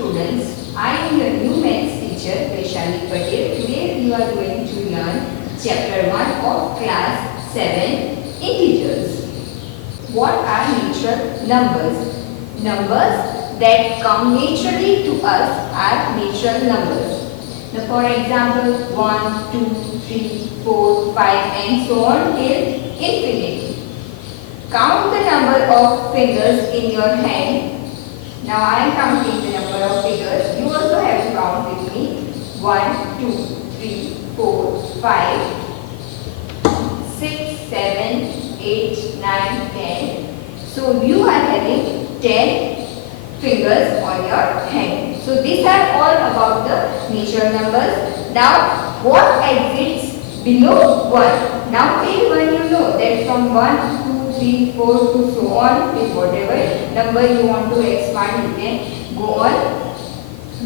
students, I am your new maths teacher Vaishali Patel. Today we are going to learn chapter 1 of class 7 integers. What are natural numbers? Numbers that come naturally to us are natural numbers. Now for example 1, 2, 3, 4, 5 and so on till infinity. Count the number of fingers in your hand. Now I am counting the number of fingers. You also have to count with me. 1, 2, 3, 4, 5, 6, 7, 8, 9, 10. So you are having 10 fingers on your hand. So these are all about the natural numbers. Now what exists below 1? Now till 1 you know that from 1 3, 4 to so on with whatever number you want to expand you can go on.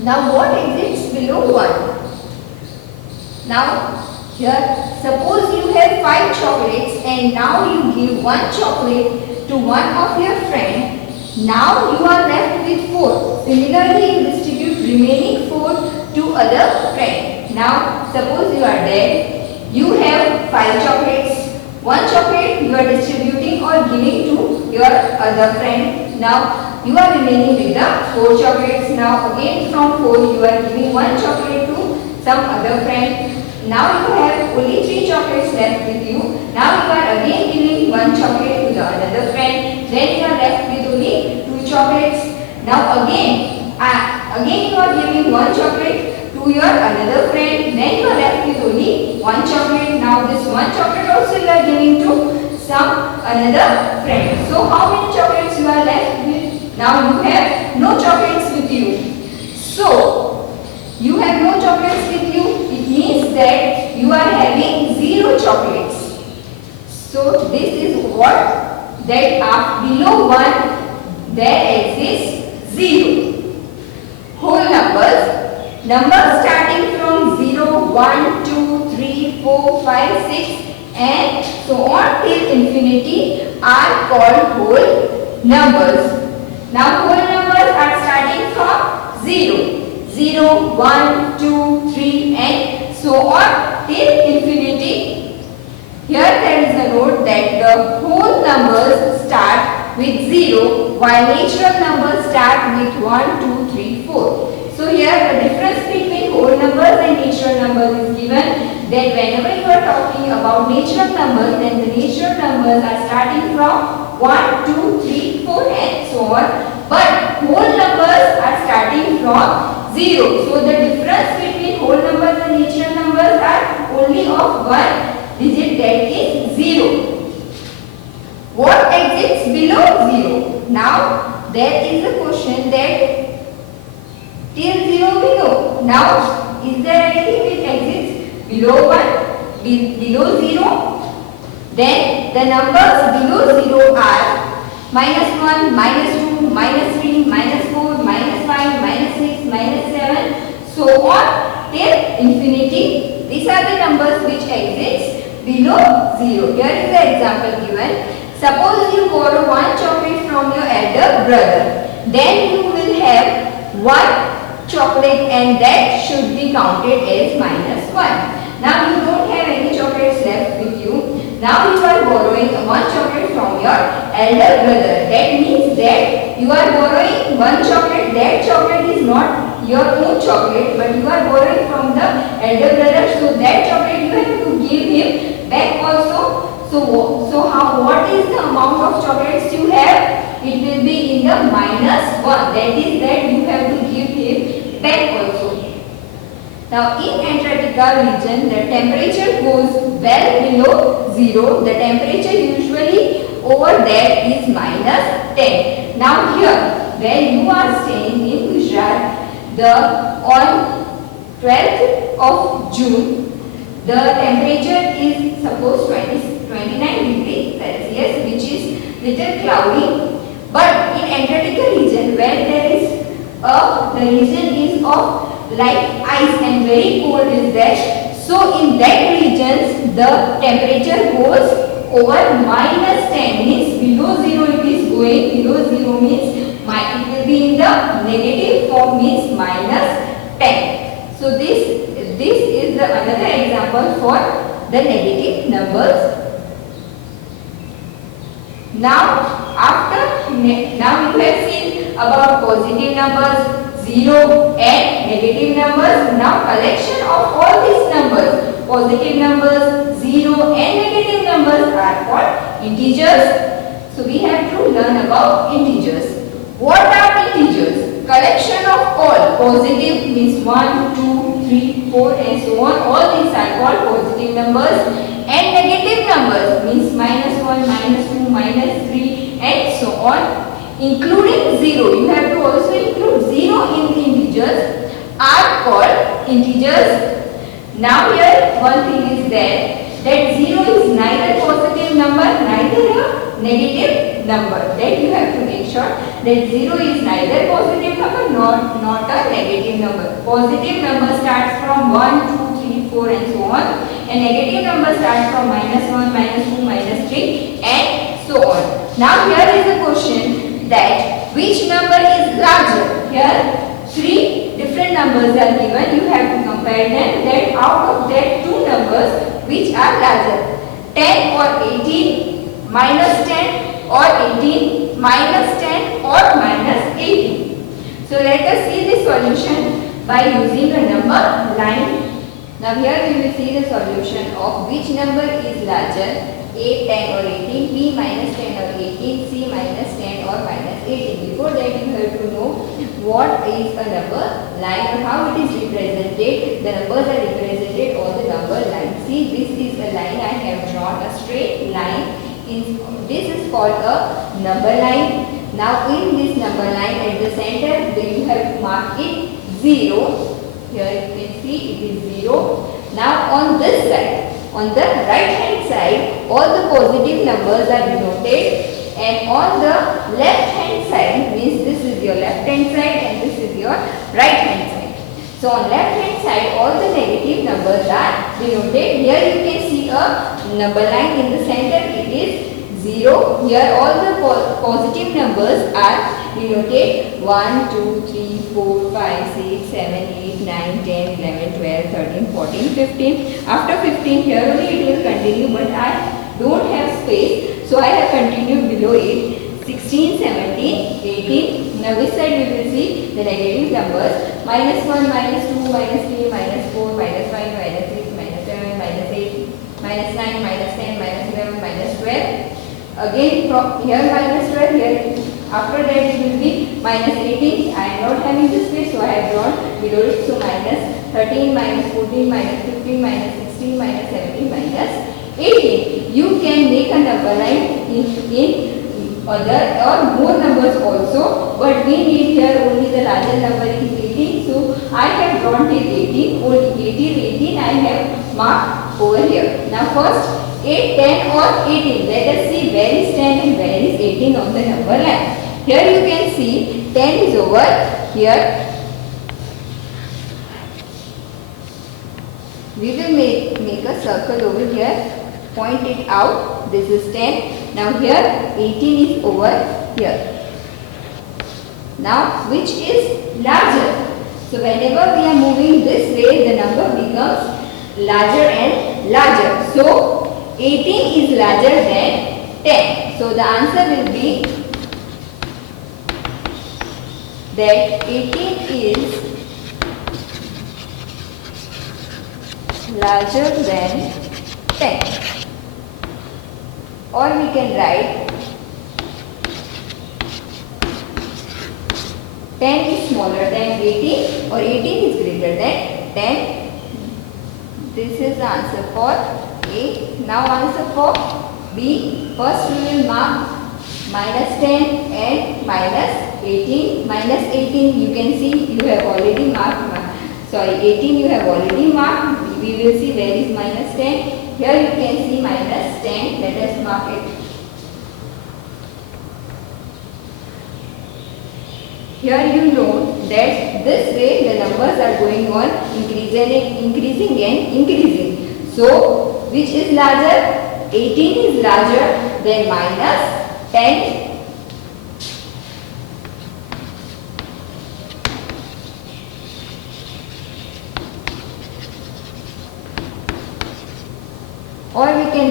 Now what exists below 1? Now here suppose you have 5 chocolates and now you give 1 chocolate to one of your friend. Now you are left with 4. Similarly you distribute remaining 4 to other friend. Now suppose you are dead. You have 5 chocolates. 1 chocolate you are distributing or giving to your other friend. Now you are remaining with the 4 chocolates. Now again from 4 you are giving 1 chocolate to some other friend. Now you have only 3 chocolates left with you. Now you are again giving 1 chocolate to the another friend. Then you are left with only 2 chocolates. Now again you are giving 1 chocolate to your another friend. Then you are left with only 1 chocolate. Now this 1 chocolate also you are giving to some another friend. So how many chocolates you are left with? Now you have no chocolates with you. So you have no chocolates with you. It means that you are having 0 chocolates. So this is what that are below 1 there exists 0. Whole numbers. Numbers starting from 0, 1, 2, 3, 4, 5, 6 and so on till infinity are called whole numbers. Now whole numbers are starting from 0. 0, 1, 2, 3 and so on till infinity. Here there is a note that the whole numbers start with 0 while natural numbers start with 1, 2, 3, 4. So here the difference between whole numbers and natural numbers is given that whenever you are talking about natural numbers then the natural numbers are starting from 1, 2, 3, 4 and so on. But whole numbers are starting from 0. So the difference between whole numbers and natural numbers are only of 1 digit, that is 0. What exists below 0? Now there is a question that till 0 we know. Now is there anything which exists below 1? Below 0? Then the numbers below 0 are -1, -2, -3, -4, -5, -6, -7, so on till infinity. These are the numbers which exist below 0. Here is the example given. Suppose you borrow 1 chocolate from your elder brother. Then you will have 1 chocolate and that should be counted as -1. Now you don't have any chocolates left with you. Now you are borrowing 1 chocolate from your elder brother. That means that you are borrowing 1 chocolate. That chocolate is not your own chocolate but you are borrowing from the elder brother. So that chocolate you have to give him back also. What is the amount of chocolates you have? It will be in the -1. That is that you have to give him back also. Now in Antarctica region the temperature goes well below 0. The temperature usually over there is -10. Now here where you are staying in Gujarat, on 12th of June the temperature is suppose 29 degrees Celsius, which is little cloudy. But in Antarctica region where there is the region is of like ice and very cold is there. So in that regions the temperature goes over -10, means below 0 it is going below 0 means it will be in the negative form, means -10. So this is the another example for the negative numbers. Now you have seen about positive numbers, 0 and negative numbers. Now collection of all these numbers, positive numbers, 0 and negative numbers, are called integers. So we have to learn about integers. What are integers? Collection of all. Positive means 1, 2, 3, 4 and so on. All these are called positive numbers. And negative numbers means -1, -2, -3 and so on, including 0. You have to also include 0 in the integers, are called integers. Now here one thing is that 0 is neither positive number neither a negative number. That you have to make sure that 0 is neither positive number not a negative number. Positive number starts from 1, 2, 3, 4 and so on. And negative number starts from -1, -2, -3 and so on. Now here is a question that which number is larger? Here 3 different numbers are given. You have to compare them, that out of that 2 numbers which are larger, 10 or 18, -10 or 18, -10 or -18. So let us see the solution by using a number line. Now here we will see the solution of which number is larger, A 10 or 18, B -10 or 18, C -10 or -18. Before that you have to know what is a number line or how it is represented. The numbers are represented on the number line. See, this is a line I have drawn, a straight line. This is called a number line. Now in this number line at the center you have marked it 0. Here you can see it is 0. Now on this side, on the right hand side, all the positive numbers are denoted, and on the left hand side, means this is your left hand side and this is your right hand side. So on left hand side all the negative numbers are denoted. Here you can see a number line in the center, it is 0. Here all the positive numbers are denoted 1, 2, 3, 4, 5, 6, 7, 8, 9, 10, 11, 12, 13, 14, 15. After 15 here only it will continue, but I don't have space, so I have continued below it. 16, 17, 18. Now this side we will see the negative numbers. -1, -2, -3, -4, -5, -6, -7, -8, -9, -10, -11, -12. Again from here -12, here after that it will be -18. I am not having this space, so I have drawn below it. So -13, -14, -15, -16, -17, -18. You can make a number line in other or more numbers also, but we need here only the larger number is 18. So I have drawn till 18. Only 18 I have marked over here. Now first 8, 10 or 18. Let us see where is 10 and where is 18 on the number line. Here you can see 10 is over here. We will make a circle over here, point it out. This is 10. Now here 18 is over here. Now which is larger? So whenever we are moving this way, the number becomes larger and larger. So 18 is larger than 10. So the answer will be that 18 is larger than 10. Or we can write 10 is smaller than 18 or 18 is greater than 10. This is the answer for A. Now answer for B. First we will mark -10 and -18. -18 you can see you have already marked. 18 you have already marked. We will see where is -10. Here you can see -10. Let us mark it. Here you know that this way the numbers are going on increasing and increasing. So which is larger? 18 is larger than -10.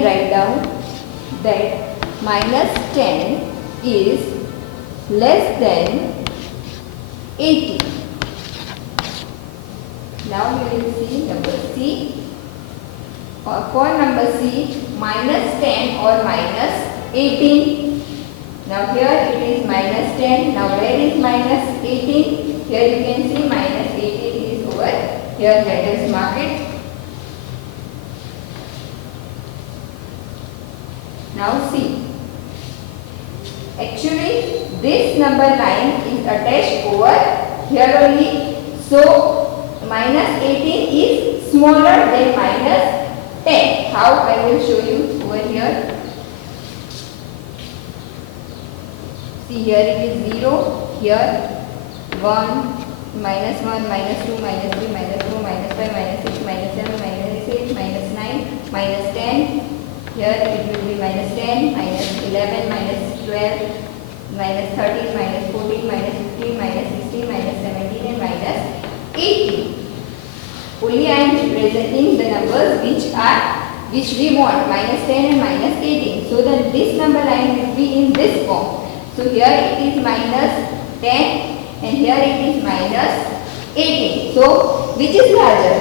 write down that minus 10 is less than 80. Now we will see number C. Or for number C, minus 10 or minus 18. Now here it is minus 10. Now where is minus 18? Here you can see minus 18 is over here. Let us mark it. Now see. Actually this number line is attached over here only. So minus 18 is smaller than minus 10. How? I will show you over here. See, here it is 0, here 1, minus 1, minus 2, minus 3, minus 4, minus 5, minus 6, minus 7, minus 8, minus 9, minus 10. Here it will be minus 10, minus 11, minus 12, minus 13, minus 14, minus 15, minus 16, minus 17 and minus 18. Only I am representing the numbers which we want, minus 10 and minus 18. So that this number line will be in this form. So here it is minus 10 and here it is minus 18. So which is larger?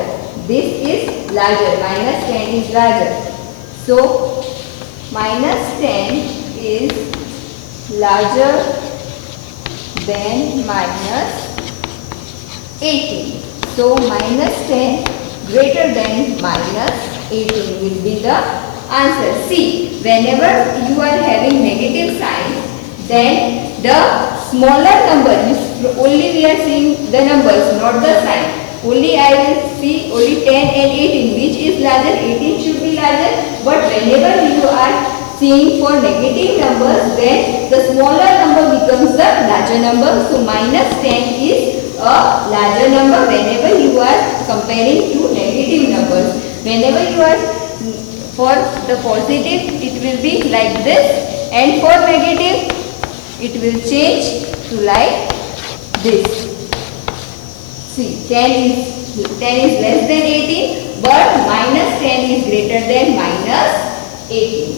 This is larger. Minus 10 is larger. So minus 10 is larger than minus 18. So minus 10 greater than minus 18 will be the answer. See, whenever you are having negative sign, then the smaller number, only we are seeing the numbers, not the sign. Only I will see only 10 and 18. Which is larger? 18 should be larger. But whenever you are seeing for negative numbers, then the smaller number becomes the larger number. So minus 10 is a larger number whenever you are comparing to negative numbers. Whenever you are for the positive, it will be like this, and for negative it will change to like this. See, 10 is less than 18, but minus 10 is greater than minus 18.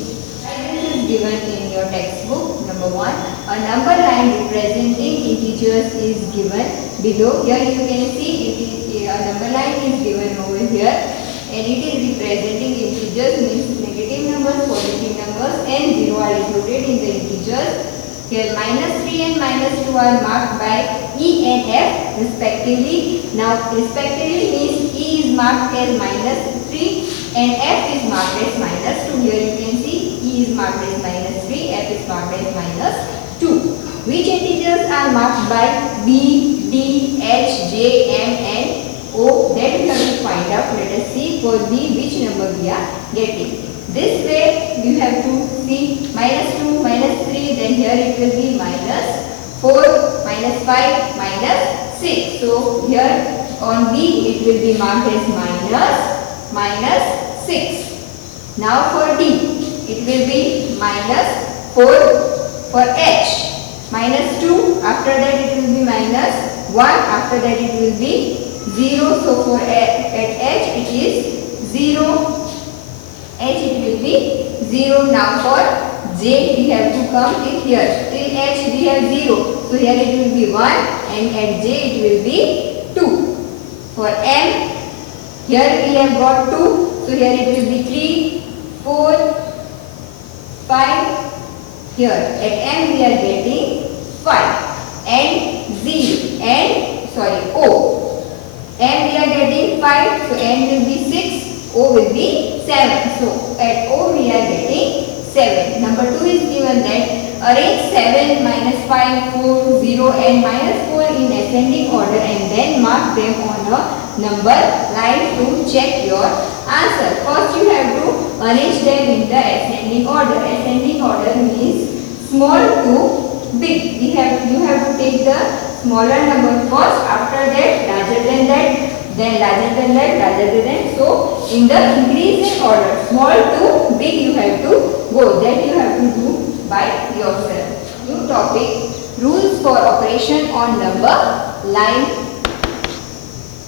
This is given in your textbook. Number 1, a number line representing integers is given below. Here you can see a number line is given over here, and it is representing integers, means negative numbers, positive numbers, and 0 are included in the integers. Here minus 3 and minus 2 are marked by E and F respectively. Now respectively means E is marked as minus 3 and F is marked as minus 2. Here you can see E is marked as minus 3, F is marked as minus 2. Which integers are marked by B, D, H, J, M and O? That we have to find out. Let us see for B which number we are getting. This way you have to see minus 2, minus 3, then here it will be minus 4, minus 5, minus 6. So here on B it will be marked as minus 6. Now for D it will be minus 4. For H minus 2, after that it will be minus 1, after that it will be 0. So for at H it is 0. H it will be 0. Now for J we have to come till here. Till H we have 0. So here it will be 1 and at J it will be 2. For M, here we have got 2. So here it will be 3, 4, 5. Here at M we are getting 5. And Z and O. M we are getting 5. So N will be 6. O will be 7. So at O we are getting 7. Number 2 is given that arrange 7, minus 5, 4, 0 and minus 4 in ascending order and then mark them on a number line to check your answer. First you have to arrange them in the ascending order. Ascending order means small to big. You have to take the smaller number first, after that larger than that, then larger than that, larger than. So in the increasing order, small to big you have to go. That you have to do by yourself. New topic, rules for operation on number line.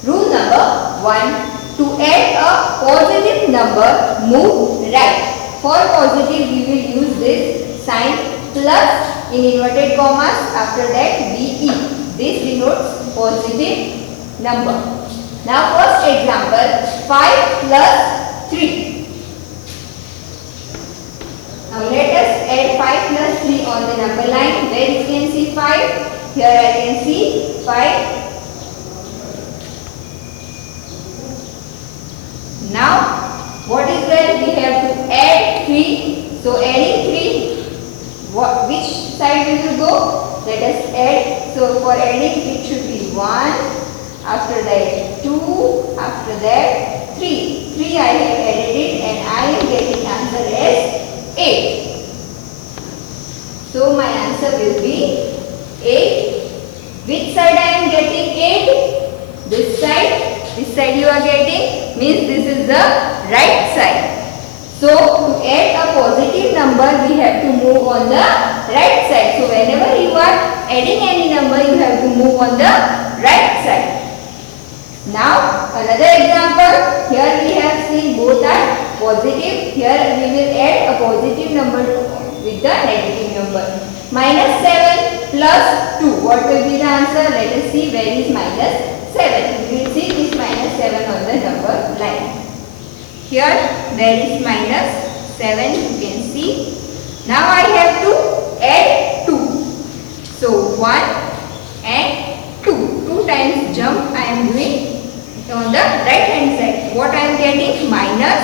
Rule number 1, to add a positive number, move right. For positive we will use this sign plus in inverted commas, after that BE. This denotes positive number. Now first example, 5 plus 3. Now let us add 5 plus 3 on the number line. Where you can see 5? Here I can see 5. Now what is there? We have to add 3. So adding 3, which side we will go? Let us add. So for adding it should be 1, after that 2, after that 3. 3 I have added it and I am getting answer as 8. So my answer will be 8. Which side I am getting 8? This side. This side you are getting, means this is the right side. So to add a positive number we have to move on the right side. So whenever you are adding any number you have to move on the right side. Now another example, here we have seen both are positive. Here we will add a positive number with the negative number. Minus 7 plus 2. What will be the answer? Let us see where is minus 7. We will see this minus 7 on the number line. Here there is minus 7, you can see. Now I have to add 2. So 1 and 2. 2 times jump I am doing on the right hand side. What I am getting? Minus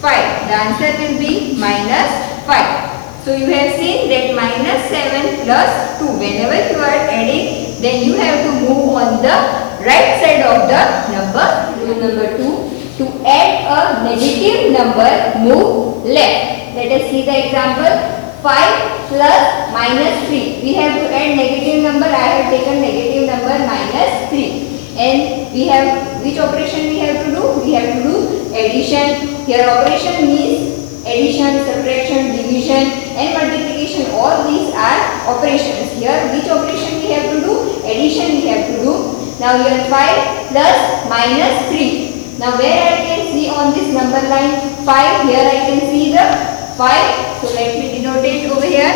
5. The answer will be minus 5. So you have seen that minus 7 plus 2. Whenever you are adding, then you have to move on the right side of the number. Rule number 2. To add a negative number, move left. Let us see the example. 5 plus minus 3. We have to add negative number. I have taken negative number minus 3. And we have, which operation we have to do? We have to do addition. Here operation means addition, subtraction, division and multiplication. All these are operations. Here which operation we have to do? Addition we have to do. Now here 5 plus minus 3. Now where I can see on this number line 5, here I can see the 5. So let me denote it over here.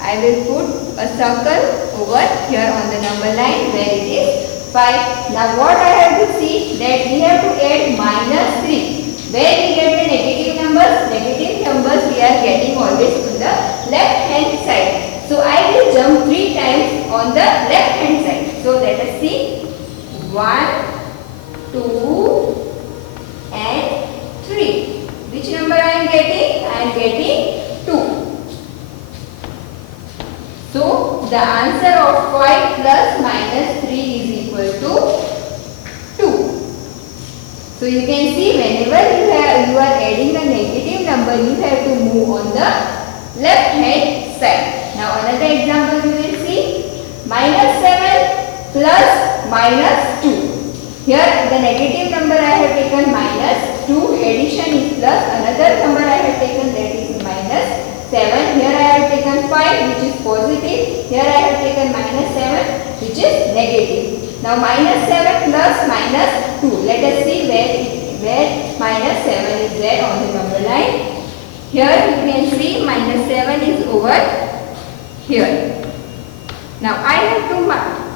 I will put a circle over here on the number line where it is 5. Now what I have to see, that we have to add minus 3. Where we get the negative numbers? Negative numbers we are getting always on the left hand side. So I will jump 3 times on the left hand side. So let us see. 1, 2 and 3. Which number I am getting? I am getting 2. So the answer of 5 plus minus 3 is equal to 2. So you can see whenever you are adding a negative number, you have to move on the left hand side. Now another example you will see. Minus 7 plus minus 2. Here the negative number I have taken minus 2. Addition is plus. Another number I have taken, that is minus 7. Here I have taken 5 which is positive. Here I have taken minus 7 which is negative. Now minus 7 plus minus 2. Let us see where minus 7 is there on the number line. Here you can see minus 7 is over here. Now I have to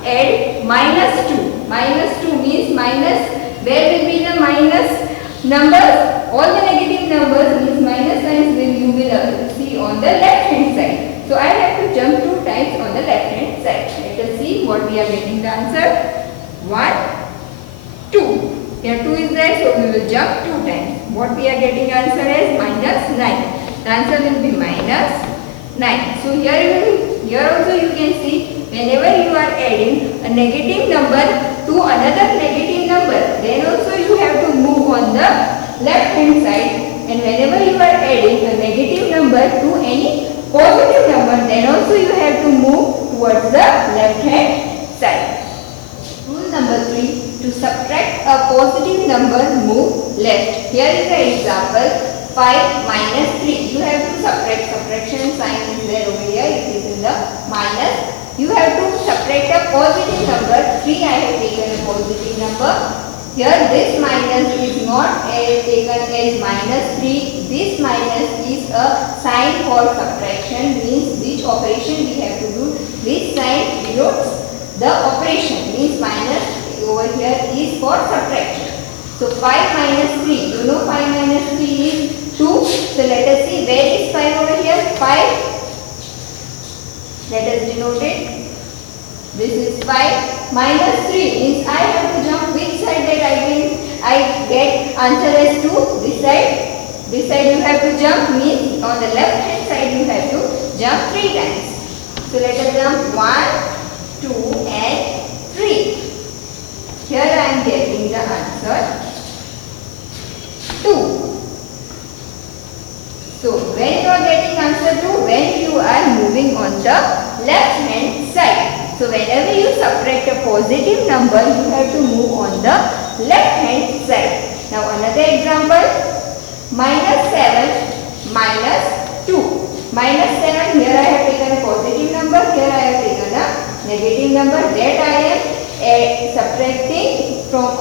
add minus 2. Minus 2 means minus, where will be the minus numbers? All the negative numbers means minus signs you will see on the left hand side. So I have to jump 2 times on the left hand side. Let us see what we are getting the answer. 1, 2. Here 2 is there, so we will jump 2 times. What we are getting answer is minus 9. The answer will be minus 9. So here also you can see, whenever you are adding a negative number to another negative number, then also you have to move on the left hand side. And whenever you are adding a negative number to any positive number, then also you have to move towards the left hand side. Rule number 3. To subtract a positive number, move left. Here is the example. 5 minus 3. You have to subtract. Subtraction sign is there over here. It is in the minus. You have to subtract a positive number. 3 I have taken a positive number. Here this minus is not taken as minus 3. this minus is a sign for subtraction, means which operation we have to do. This sign denotes the operation, means minus over here is for subtraction. So 5 minus 3, you know 5 minus 3 is 2. So let us see where is 5 over here. 5. Let us denote it. This is 5 minus 3 means I have to jump which side that I get answer as 2. This side. This side you have to jump, means on the left hand side you have to jump 3 times. So let us jump 1, 2 and 3. Here I am getting the answer 2. So when you are getting answer 2, when you are moving on the left hand side. So whenever you subtract a positive number, you have to move on the left hand side. Now another example, minus 7 minus 2. Minus 7, here I have taken a positive number, here I have taken a negative number, that I am subtracting from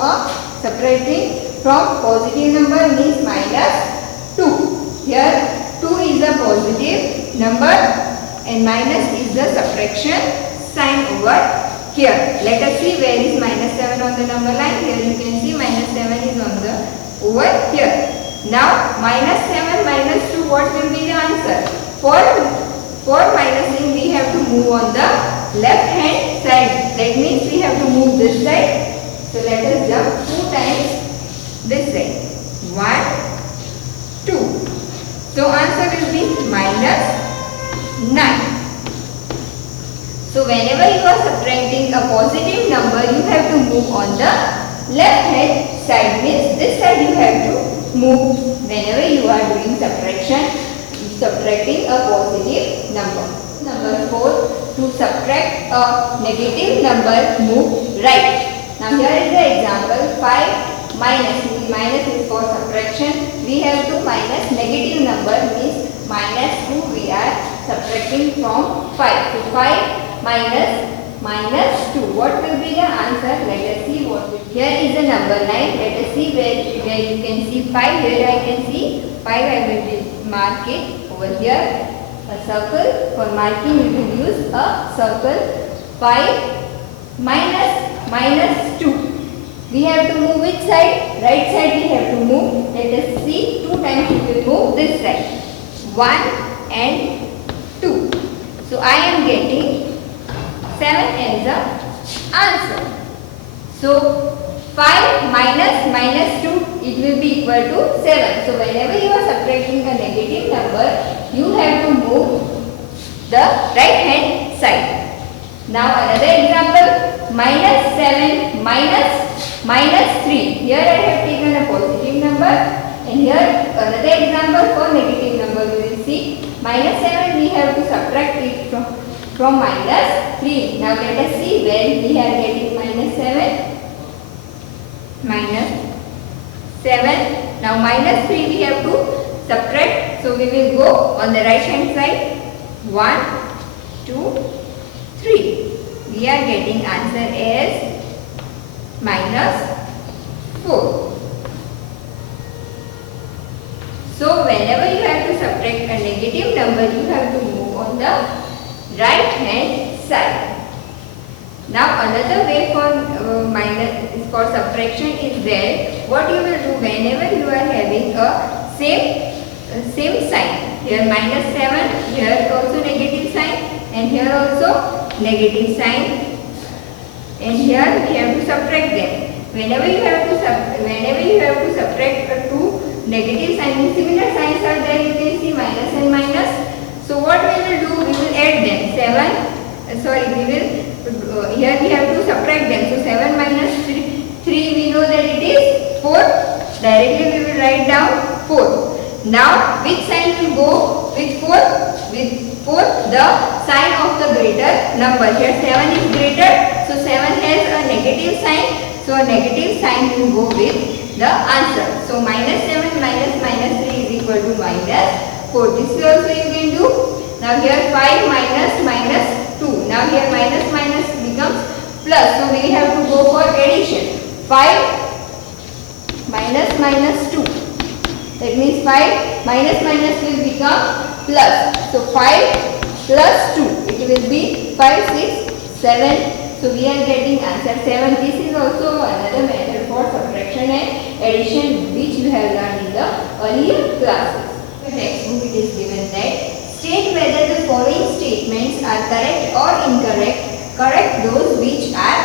positive number, means minus 2. Here 2 is a positive number and minus is the subtraction sign over here. Let us see where is minus 7 on the number line. Here you can see minus 7 is on the over here. Now minus 7 minus 2, what will be the answer? For minusing we have to move on the left hand side. That means we have to move this side. So let us jump 2 times this side. 1, 2. So answer will be minus 9. So whenever you are subtracting a positive number, you have to move on the left hand side, means this side you have to move whenever you are doing subtracting a positive number. Number 4, to subtract a negative number, move right. Now here is the example, 5 minus is for subtraction. We have to minus negative number, means minus 2 we are subtracting from 5. So 5 minus 2. What will be the answer? Let us see what will be. Here is the number line. Let us see where you can see 5. Here I can see 5. I will mark it over here. A circle. For marking we will use a circle. 5 minus 2. We have to move which side? Right side we have to move. Let us see. 2 times we will move this side. 1 and 2. So I am getting 7 as the answer. So 5 minus 2, it will be equal to 7. So whenever you are subtracting a negative number, you have to move the right hand side. Now another example, minus 7 minus 3. Here I have taken a positive number, and here another example for negative number we will see. Minus 7 we have to subtract it from minus 3. Now let us see where we are getting minus 7. Minus 7. Now minus 3 we have to subtract. So we will go on the right hand side. 1, 2, 3. We are getting answer as minus 4. So whenever you have to subtract a negative number, you have to move on the right hand side. Now another way for subtraction is there. What you will do whenever you are having a same sign. Here minus 7, here also negative sign, and here also negative sign, and here we have to subtract them. Whenever you have to subtract two negative signs, similar signs are there. You can see minus and minus. So what we will do? We will add them. Here we have to subtract them. So 7 minus 3 we know that it is 4. Directly we will write down 4. Now which sign will go with 4? With 4, the sign of the greater number. Here 7 is greater. So 7 has a negative sign. So a negative sign will go with the answer. So minus 7 minus 3 is equal to minus 4. This also you can do. Now here 5 minus 2. Now here minus becomes plus. So we have to go for addition. 5 minus 2. That means 5 minus minus will become plus. So 5 plus 2, it will be 5, 6, 7. So we are getting answer 7. This is also another method for subtraction and addition which you have learned in the earlier classes. In the textbook it is given that state whether the following statements are correct or incorrect. Correct those which are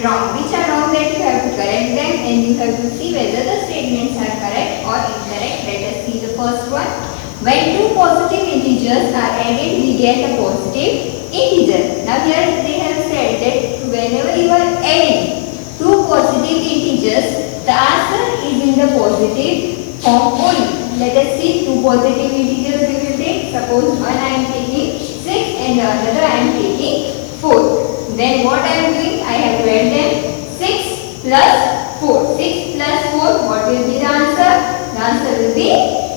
wrong. Which are wrong, that you have to correct them and you have to see whether the statements are correct or incorrect. Let us see the first one. When two positive integers are added, we get a positive integer. Now here they have said that whenever you are adding two positive integers, the answer is in the positive form only. Let us see two positive integers we will take. Suppose one I am taking 6 and the another I am taking 4. Then what I am doing? I have to add them. 6 plus 4. 6 plus 4, what will be the answer? The answer will be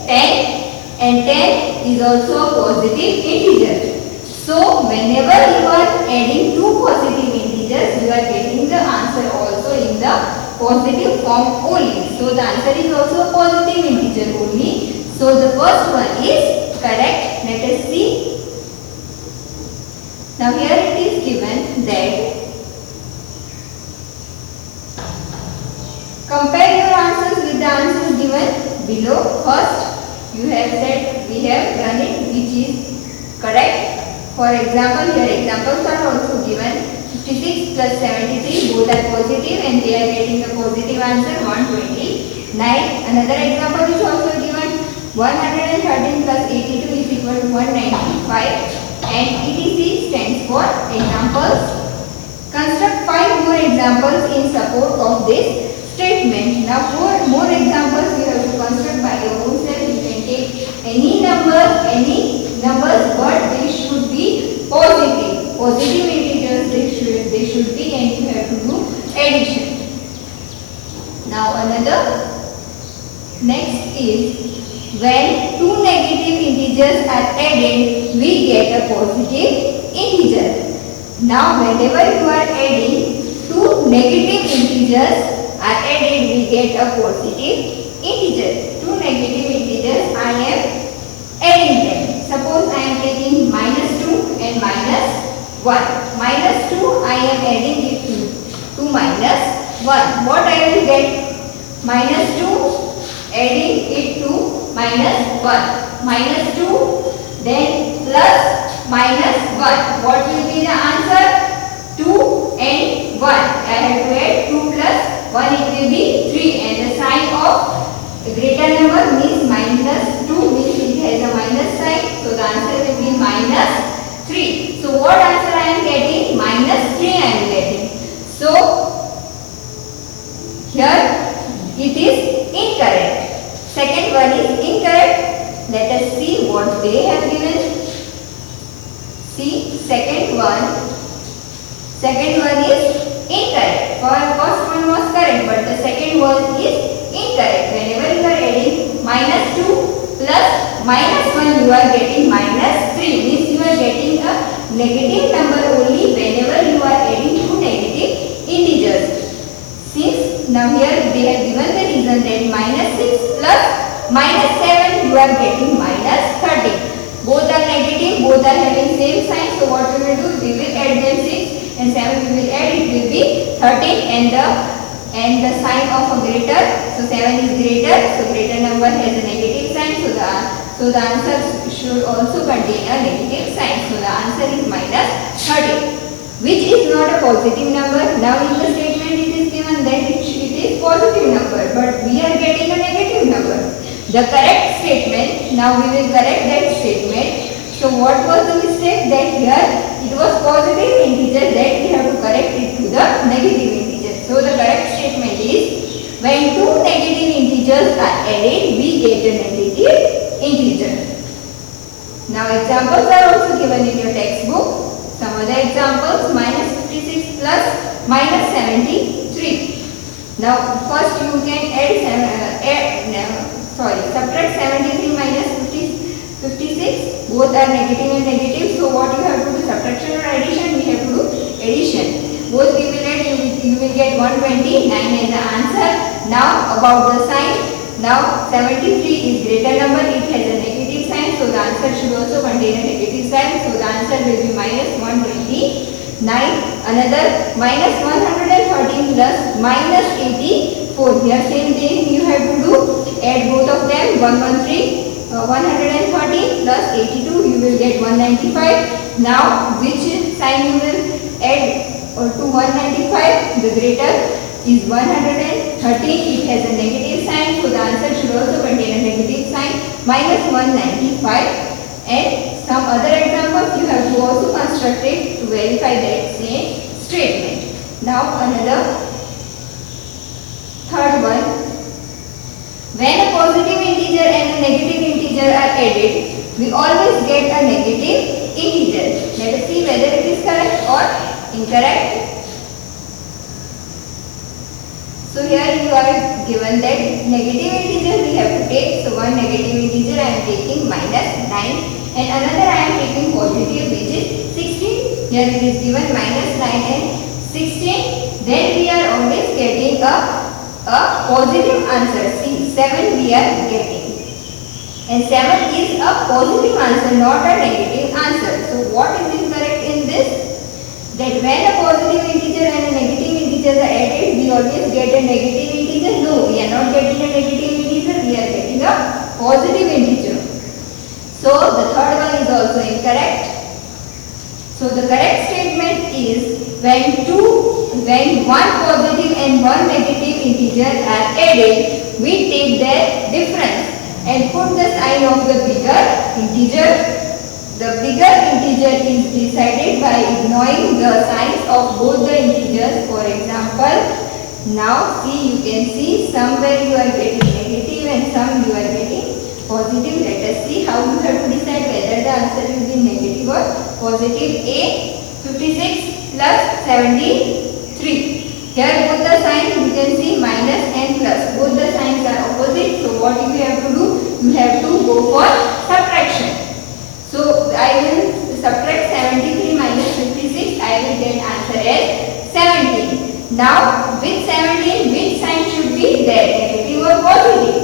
10. And 10 is also a positive integer. So whenever you are adding two positive integers, you are getting the answer also in the positive form only. So the answer is also a positive integer only. So the first one is correct. Let us see. Now here it is given that compare your answers with the answers given below. First, you have said we have done it which is correct. For example, here examples are also given. 56 plus 73, both are positive and they are getting the positive answer 129. Another example is also given. 113 plus 82 is equal to 195 and ETC stands for examples. Construct 5 more examples in support of this statement. Now for more examples you have to construct by your own self. You can take any numbers but they should be positive. Positive integers they should be, and you have to do addition. Now another next is when two negative integers are added, we get a positive integer. Now whenever you are adding two negative integers are added, we get a positive integer. Two negative integers I am adding them. Suppose I am taking -2 and -1. -2 I am adding it to -1. What I will get? -2 adding it to -1. -2 then plus -1. What will be the answer? 2 and 1. I have to add 2 plus 1, it will be 3, and the sign of a greater number means -2 means it has a minus sign. So the answer will be -3. So what answer I am getting? -3 I am getting. So here it is incorrect. Second one is incorrect. Let us see what they have given. See, second one is incorrect. First one was correct, but the second one is incorrect. Whenever you are adding -2 plus -1, you are getting -3. Means you are getting a negative number only whenever you are adding two negative integers. Since now here they have given the reason that -6 plus -7, you are getting -13. Both are negative, both are having same sign. So what we will do? We will add them 6 and 7. We will add, it will be 13 and the sign of a greater. So 7 is greater. So greater number has a negative sign. So the answer should also contain a negative sign. So the answer is -13, which is not a positive number. Now in the statement it is given that it is positive number, but we are getting a negative number. The correct statement. Now we will correct that statement. So what was the mistake? That here it was positive integer, that we have to correct it to the negative integer. So the correct statement is when two negative integers are added, we get a negative integer. Now examples are also given in your textbook. Some other examples: -56 plus -73. Now first you can subtract 73 minus 56. Both are negative and negative. So what you have to do? Subtraction or addition? We have to do addition. Both we will add, you will get 129 as the answer. Now about the sign, Now 73 is greater number, it has a negative sign, so the answer should also contain a negative sign. So the answer will be minus 129. Another minus 113 plus minus 84. Here same thing you have to do. Add both of them. 113 plus 82, you will get 195. Now which sign you will add to 195? The greater is 113. It has a negative sign, so the answer should also contain a negative sign. Minus 195. And some other examples you have to also construct it to verify that same statement. Now another third one. When a positive integer and a negative integer are added, we always get a negative integer. Let us see whether it is correct or incorrect. So here you are given that negative integer we have to take. So one negative integer I am taking minus 9 and another I am taking positive which is 16. Here it is given minus 9 and 16. Then we are always getting a positive answer. See, 7 we are getting. And 7 is a positive answer, not a negative answer. So what is incorrect in this? That when a positive integer and a negative integer are added, we always get a negative integer. No, we are not getting a negative integer, we are getting a positive integer. So the third one is also incorrect. So the correct statement is when one positive and one negative integer are added, we take their difference and put the sign of the bigger integer. The bigger integer is decided by ignoring the signs of both the integers. For example, now see, you can see somewhere you are getting negative and some you are getting positive. Let us see how you have to decide whether the answer will be negative or positive. A 56 plus 73. Here both the signs you can see minus and plus. Both the signs are opposite. So what you have to do? You have to go for subtraction. So I will subtract 73 minus 56. I will get answer as 17. Now with 17, which sign should be there? Negative or positive?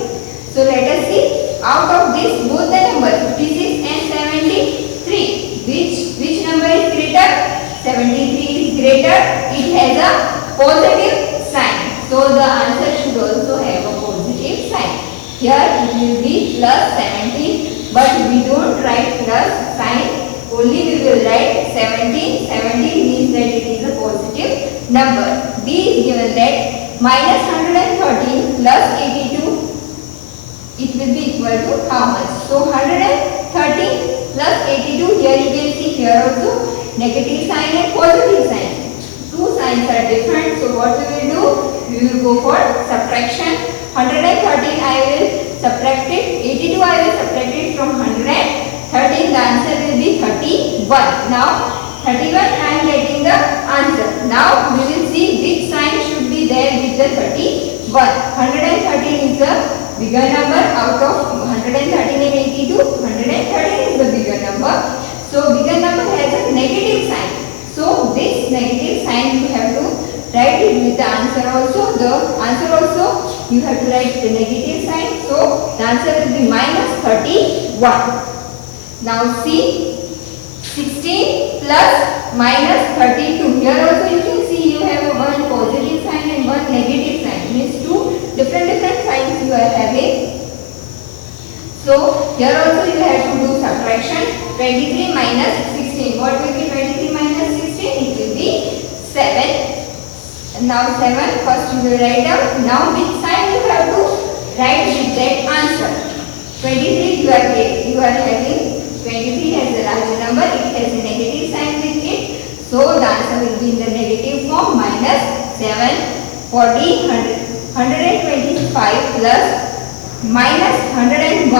So let us see. Out of this, both the numbers 56 and 73. Which number is greater? 73 is greater. It has a positive sign. So the answer should also have a positive sign. Here it will be plus 17, but we don't write plus sign. Only we will write 17. 17 means that it is a positive number. B is given that minus 113 plus 82. It will be equal to how much? So 113 plus 82. Here you can see here also negative sign and positive sign. Two signs are different. So what we will do? We will go for subtraction. 113 I will subtract it. 82 I will subtract it from 113. The answer will be 31. Now 31 I am getting the answer. Now we will see which sign should be there with the 31. 113 is the bigger number. Out of 113 and 82, 113 is the bigger number. So bigger number has a negative sign. So this negative sign you have to write it with the answer also. The answer also you have to write the negative sign. So the answer will be minus 31. Now see, 16 plus minus 32. Here also you can see you have one positive sign and one negative sign. Means two different signs you are having. So here also you have to do subtraction. 23 minus 16. What will be 23 minus 16? It will be 7. Now 7. First you will write down. Now which sign you have to write with that answer? 23 you are having. 23 has a larger number. It has a negative sign with it. So the answer will be in the negative form. Minus 7. 40, 125 plus minus 101.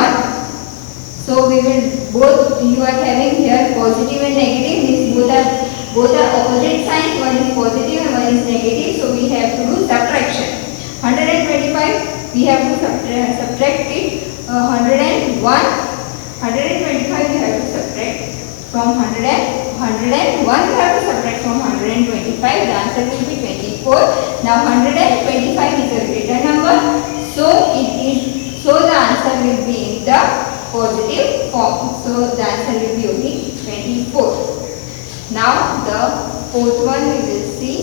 So we will both you are having here positive and negative. Means both are opposite signs. One is positive and one is negative. So we have to do subtraction. 125 we have to subtract it. 101. 125 we have to subtract from 100. 101 we have to subtract from 125. The answer will be 24. Now 125 is a greater number. So it is answer will be only 24. Now the fourth one we will see.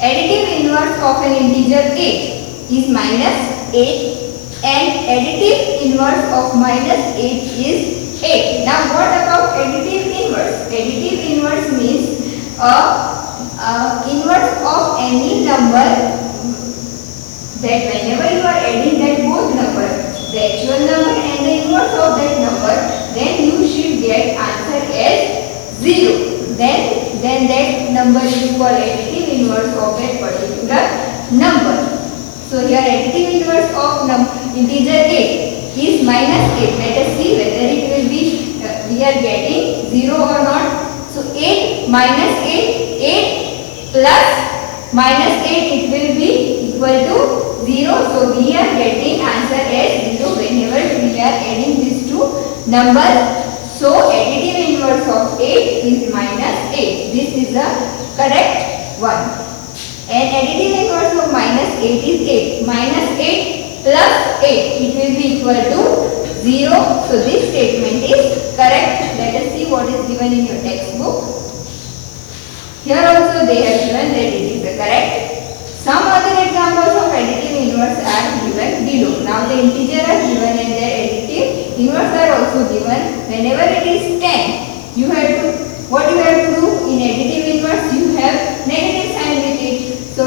Additive inverse of an integer 8 is -8 and additive inverse of -8 is 8. Now what about additive inverse? Additive inverse means inverse of any number that whenever you are adding that both number, the actual number and the inverse of that number, then you should get answer as 0. Then that number is called additive inverse of that particular number. So here additive inverse of integer 8 is -8. Let us see whether it will be we are getting 0 or not. So 8 minus 8, 8 plus -8, it will be equal to 0. So we are getting answer as 0 whenever we are adding these two numbers. So additive inverse of 8 is -8. This is the correct one. And additive inverse of -8 is 8. -8 plus 8, it will be equal to 0. So this statement is correct. Let us see what is given in your textbook. Here also they have given that it is the correct. Some other examples of additive inverse are given below. Now the integer are given and their additive inverse are also given. Whenever it is 10, you have to, what you have to do in additive inverse, you have negative sign with it. So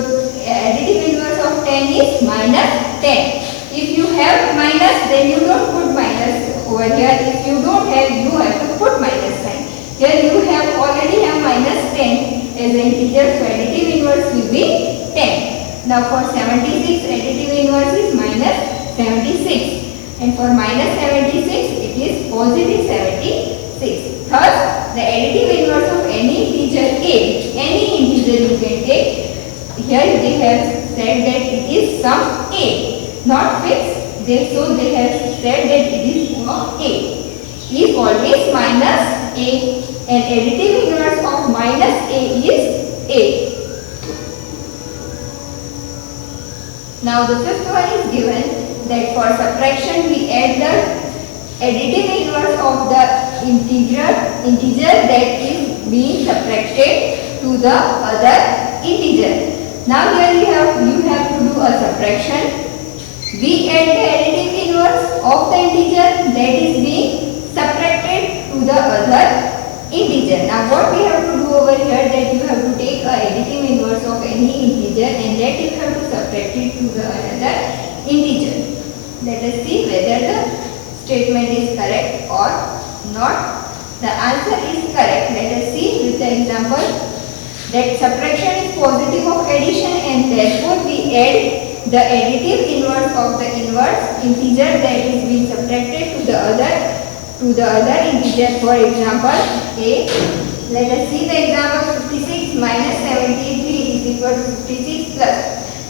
additive inverse of 10 is -10. If you have minus, then you don't put minus over here. If you don't have, you have to put minus sign. Here you have already have -10 as an integer, so additive inverse will be 10. Now for 76, additive inverse is -76, and for -76 it is positive 76. Thus the additive inverse of any integer a, any integer you can take. Here they have said that it is some a, not fixed. So they have said that it is a is always -a, and additive inverse of -a is a. Now the fifth one is given that for subtraction we add the additive inverse of the integer that is being subtracted to the other integer. Now here you have to do a subtraction. We add the additive inverse of the integer that is being subtracted to the other integer. Now what we have to do over here, that you have to take a additive inverse of any integer and that you have to subtract it to the another integer. Let us see whether the statement is correct or not. The answer is correct. Let us see with the example that subtraction is positive of addition and therefore we add the additive inverse of the inverse integer that is being subtracted to the other integer. For example, a. Let us see the example. 56 minus 73 is equal to 56 plus.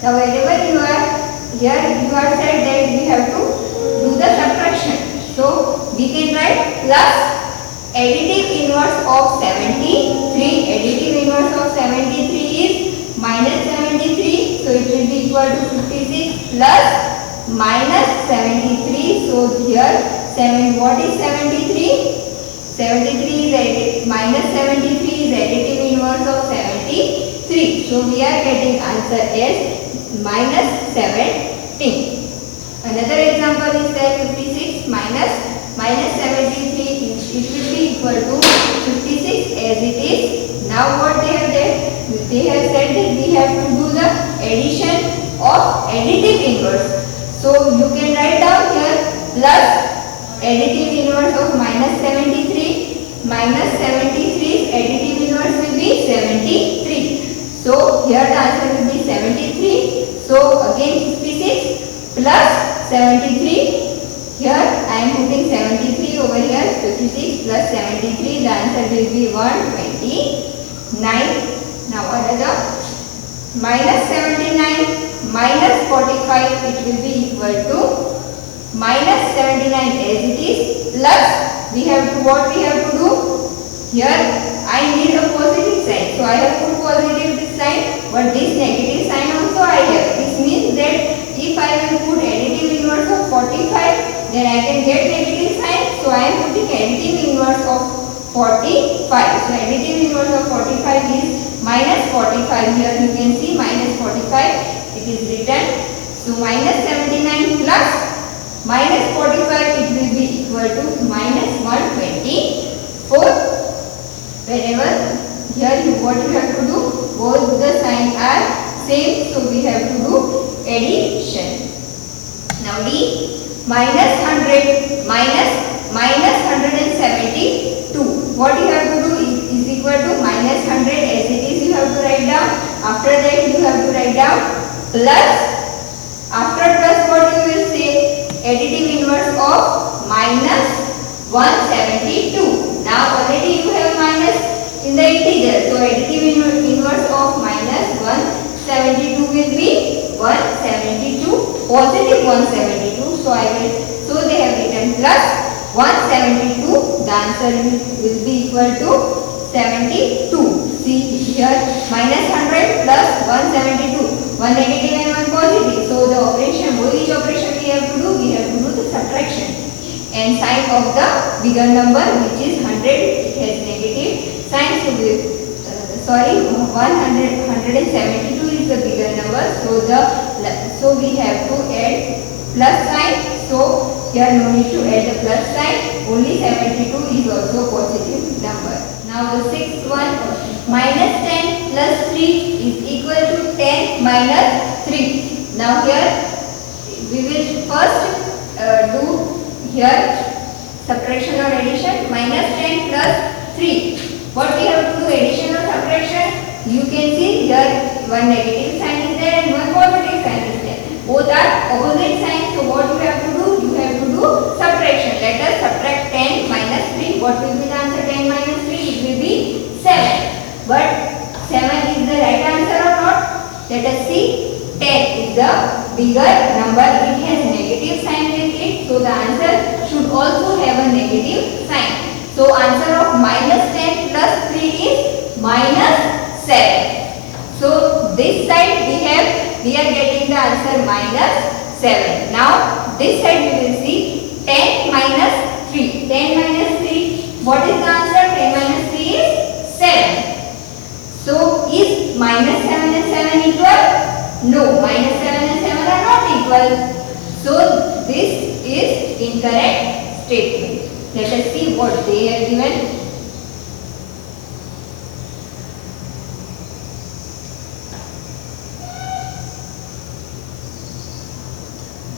Now whenever you are here, you are said that we have to do the subtraction. So we can write plus additive inverse of 73. Additive inverse of 73 is -73. So it will be equal to 56 plus -73. So here what is 73? 73 is -73 is additive inverse of 73. So we are getting answer as -17. Another example is that 56 minus -73, it will be equal to 56 as it is. Now what they have said? They have said that we have to do the addition of additive inverse. So you can write down here plus additive inverse of -73. -73 additive inverse will be 73. So here the answer will be 73. So again 56 plus 73. Here I am putting 73 over here. 56 plus 73. The answer will be 129. Now another -79 minus 45. It will be equal to -79 as it is plus we have to what we have to do here. I need a positive sign, so I have put positive this sign, but this negative sign also I have. This means that if I will put additive inverse of 45, then I can 45. So additive inverse of 45 is minus 45. Here you can see minus 45. It is written. So minus 79 plus minus 45, it will be equal to minus 124. Whenever here what you have to do, both the signs are same, so we have to do addition. Now D, minus 100 minus 172. What you have to do is equal to minus 100 as it is, you have to write down. After that you have to write down plus. After plus what you will say? Additive inverse of minus 172. Now already you have minus in the integer. So additive inverse of minus 172 will be 172, positive 172. So they have written plus 172. The answer will be equal to 72. See here minus 100 plus 172. One negative and one positive. So the operation, which operation we have to do? We have to do the subtraction. And sign of the bigger number, which is 100, it has negative sign. So 172 is the bigger number. So we have to add plus sign. So here no need to add the plus sign. Only 72 is also positive number. Now the sixth one, minus 10 plus 3 is equal to 10 minus 3. Now here we will first do here subtraction or addition. Minus 10 plus 3. What we have to do, addition or subtraction? You can see here one negative sign is there and one positive sign is there. Both are opposite signs. So what you have to do? You have to do subtraction. Let us subtract 10 minus 3. What will be the answer? 10 minus 3, it will be 7. But 7 is the right answer or not? Let us see. 10 is the bigger number. It has negative sign with it. So the answer should also have a negative sign. So answer of minus 10 plus 3 is minus 7. So this side we are getting the answer minus 7. Now this side we will see 10 minus 3. 10 minus 3. What is the answer? 10 minus 3 is 7. So is minus 7 and 7 equal? No, minus 7 and 7 are not equal. So this is incorrect statement. Let us see what they have given.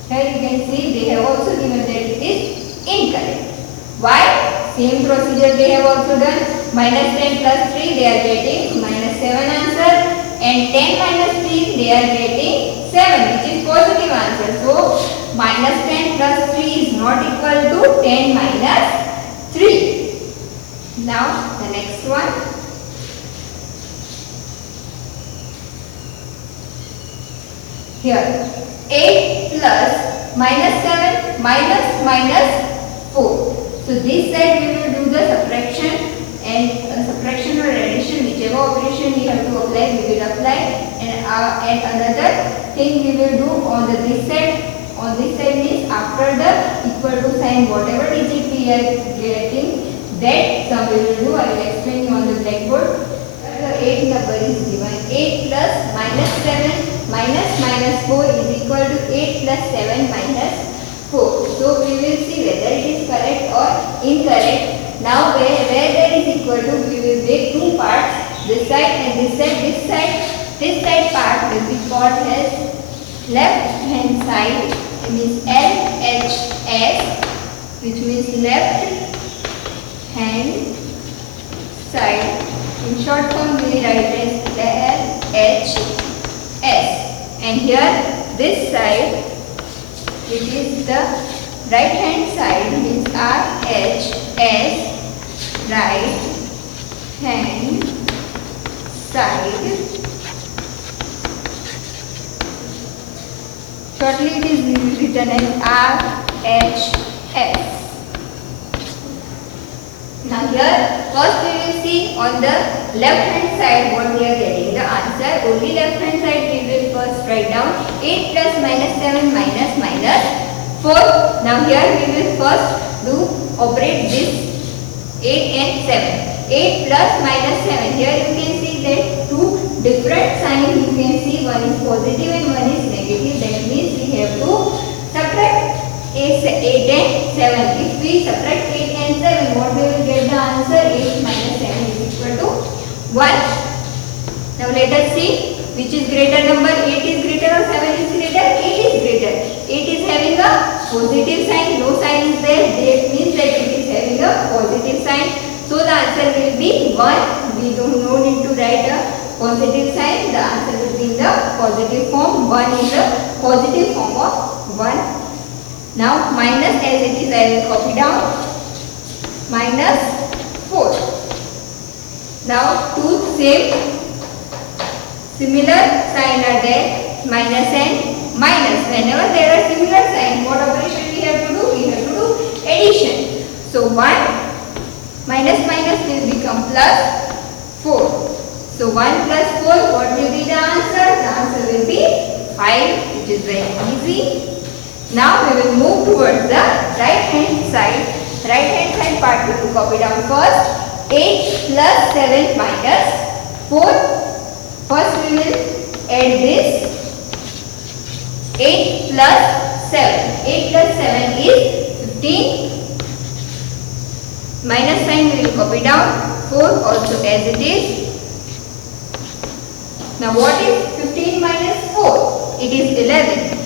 Here you can see they have also given that it is incorrect. Why? Same procedure they have also done. Minus 10 plus 3 they are getting minus 7 answer. And 10 minus 3 they are getting 7, which is positive answer. So minus 10 plus 3 is not equal to 10 minus 3. Now the next one. Here 8 plus minus 7 minus 4. So this side we will do the subtraction and subtraction or addition, whichever operation we have to apply, we will apply. And another thing we will do on this side. On this side means after the equal to sign, whatever digit we are getting, that sum we will do. I will explain you on the blackboard. The 8 number is given. 8 plus minus 7 minus 4 is equal to 8 plus 7 minus 4. So we will see whether it is correct or incorrect. Now where there is equal to, we will make two parts. This side and this side. This side part will be called as left hand side. It means LHS, which means left hand side. In short form we write as LHS. And here this side, which is the right hand side, means RHS, right hand side. Shortly it is written as RHS. Now here first we will see on the left hand side what we are getting the answer. Only left hand side we will first write down 8 plus minus 7 minus 4. Now here we will first do operate this 8 and 7. 8 plus minus 7. Here you can see that two different signs you can see. One is positive and one is negative. That means we have to subtract 8 and 7. If we subtract 8 and 7, what we will get the answer? 8 minus 7 is equal to 1. Now let us see which is greater number. 8 is greater or 7 is greater? 8 is greater. 8 is having a positive sign. No sign is there. That means that it is having a positive sign. So the answer will be 1. We don't need to write a positive sign. The answer will be in the positive form. 1 is the positive form of 1. Now minus, as it is, I will copy down. Minus 4. Now two same similar sign are there, minus and minus. Whenever there are similar sign, what operation we have to do? We have to do addition. So 1 minus minus will become plus 4. So 1 plus 4, what will be the answer? The answer will be 5, which is very easy. Now we will move towards the right hand side. Right hand side part we will copy down first. 8 plus 7 minus 4. First we will add this. 8 plus 7. 8 plus 7 is 15. Minus sign we will copy down. 4 also as it is. Now what is 15 minus 4? It is 11.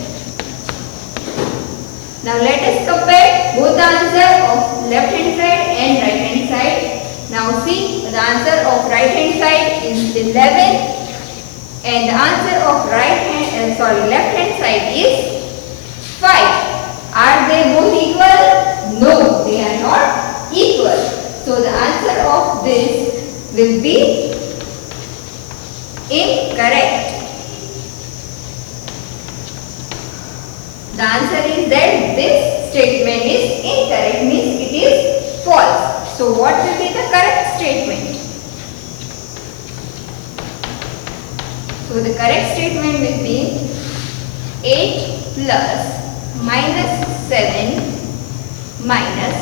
Now let us compare both the answer of left hand side and right hand side. Now see, the answer of right hand side is 11 and the answer of left hand side is 5. Are they both equal? No, they are not equal. So the answer of this will be incorrect. The answer is that this statement is incorrect, means it is false. So what will be the correct statement? So the correct statement will be 8 plus minus 7 minus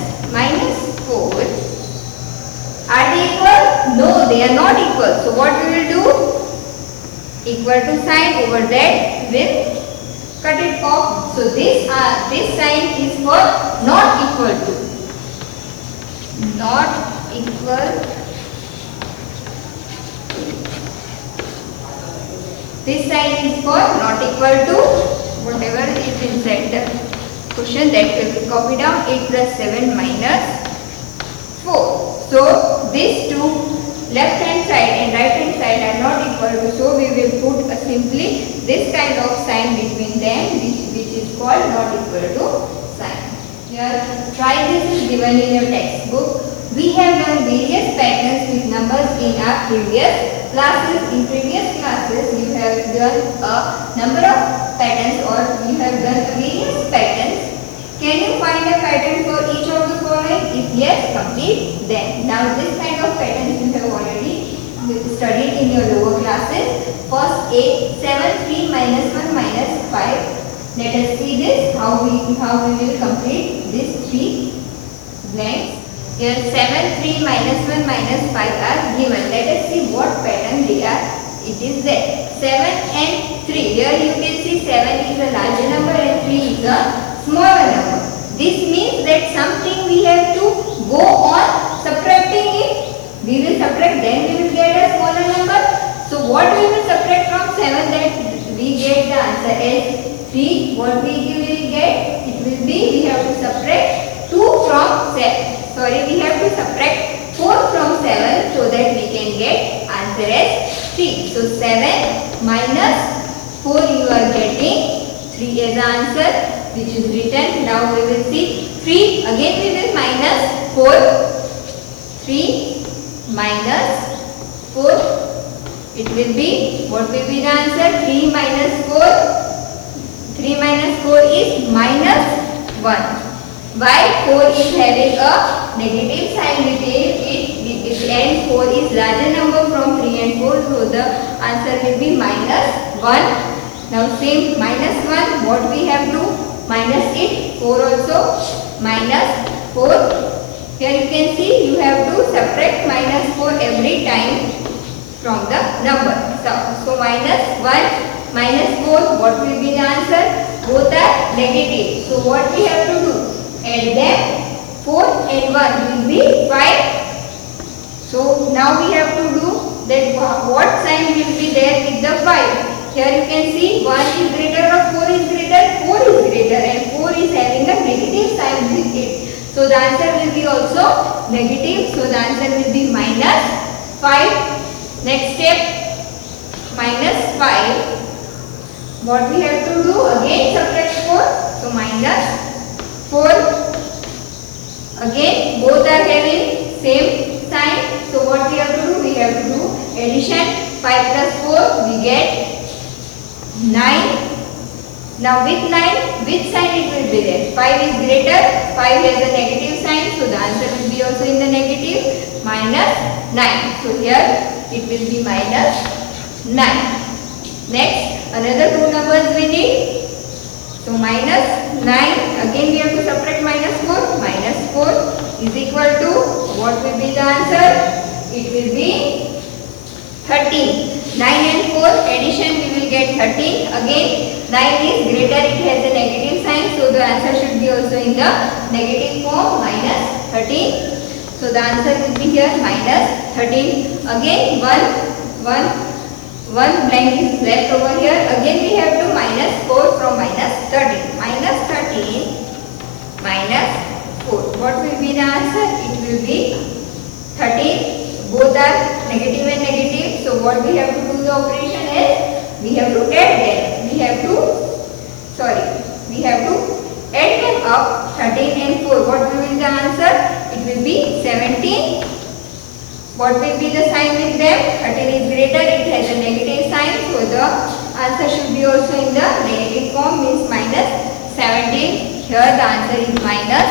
4. Are they equal? No, they are not equal. So what we will do? Equal to sign over that will cut it off. So this sign is for not equal to. Not equal. This sign is for not equal to whatever is inside the question, that will be copied down. 8 plus 7 minus 4. So these two, left hand side and right hand side, are not equal to. So we will put simply this kind of sign between them, which is called not equal to sign. Here, try this is given in your textbook. We have done various patterns with numbers in our previous classes. In previous classes, you have done a number of patterns, or you have done various patterns. Can you find a pattern for each of the following? If yes, complete them. Now this kind of patterns you have already studied in your lower classes. First 8, 7, 3 minus 1 minus 5. Let us see this, how we will complete these 3 blanks. Here 7, 3 minus 1 minus 5 are given. Let us see what pattern they are. It is there. 7 and 3. Here you can see 7 is a larger number and 3 is a smaller number. This means that something we have to go on subtracting it. We will subtract, then we will get a smaller number. So what we will subtract from 7, that we get the answer as 3. What we will get? It will be, we have to subtract 2 from 7. We have to subtract 4 from 7 so that we can get answer as 3. So 7 minus 4 you are getting 3 as the answer, which is written. Now we will see 3. Again we will minus 4. 3 minus 4. It will be, what will be the answer? 3 minus 4. 3 minus 4 is minus 1. Why? 4 is having a negative sign between it and 4 is larger number from 3 and 4. So the answer will be minus 1. Now same minus 1. What we have to minus it? 4 also. Minus 4. Here you can see you have to subtract minus 4 every time from the number. So minus 1, minus 4, what will be the answer? Both are negative. So what we have to do? Add them. 4 and 1 will be 5. So now we have to do that what sign will be there with the 5. Here you can see 1 is greater or 4 is greater? 4 is greater and 4 is having a negative sign with it. So the answer will be also negative. So the answer will be minus 5. Next step, minus 5. What we have to do? Again subtract 4. So minus 4. Again both are having same sign. So what we have to do? We have to do addition. 5 plus 4 we get 9. Now with 9, which sign it will be there? 5 is greater, 5 has a negative sign, so the answer will be also in the negative, minus 9. So here it will be minus 9. Next, another two numbers we need. So minus 9, again we have to subtract minus 4. Minus 4 is equal to, what will be the answer? It will be 13. 9 and 4 addition we will get 13. Again 9 is greater, it has a negative sign, so the answer should be also in the negative form, minus 13. So the answer will be here minus 13. Again 1 blank is left over here. Again we have to minus 4 from minus 13. Minus 13 minus 4. What will be the answer? It will be 13. Both are negative and negative. So what we have to do the operation is we have to add them. We have to add them up. 13 and 4. What will be the answer? It will be 17. What will be the sign with them? 13 is greater. It has a negative sign. So the answer should be also in the negative form, means minus 17. Here the answer is minus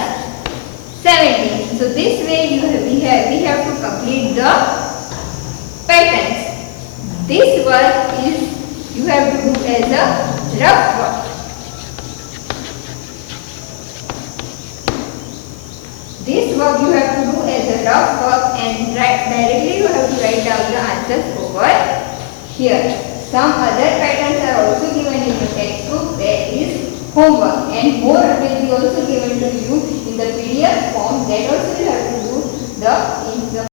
17. So this way we have to complete the patterns. This work is you have to do as a rough work. This work you have to do as a rough work and directly you have to write down the answers over here. Some other patterns are also given in the textbook. There is homework and more will be also given to you in the PDF form. That also you have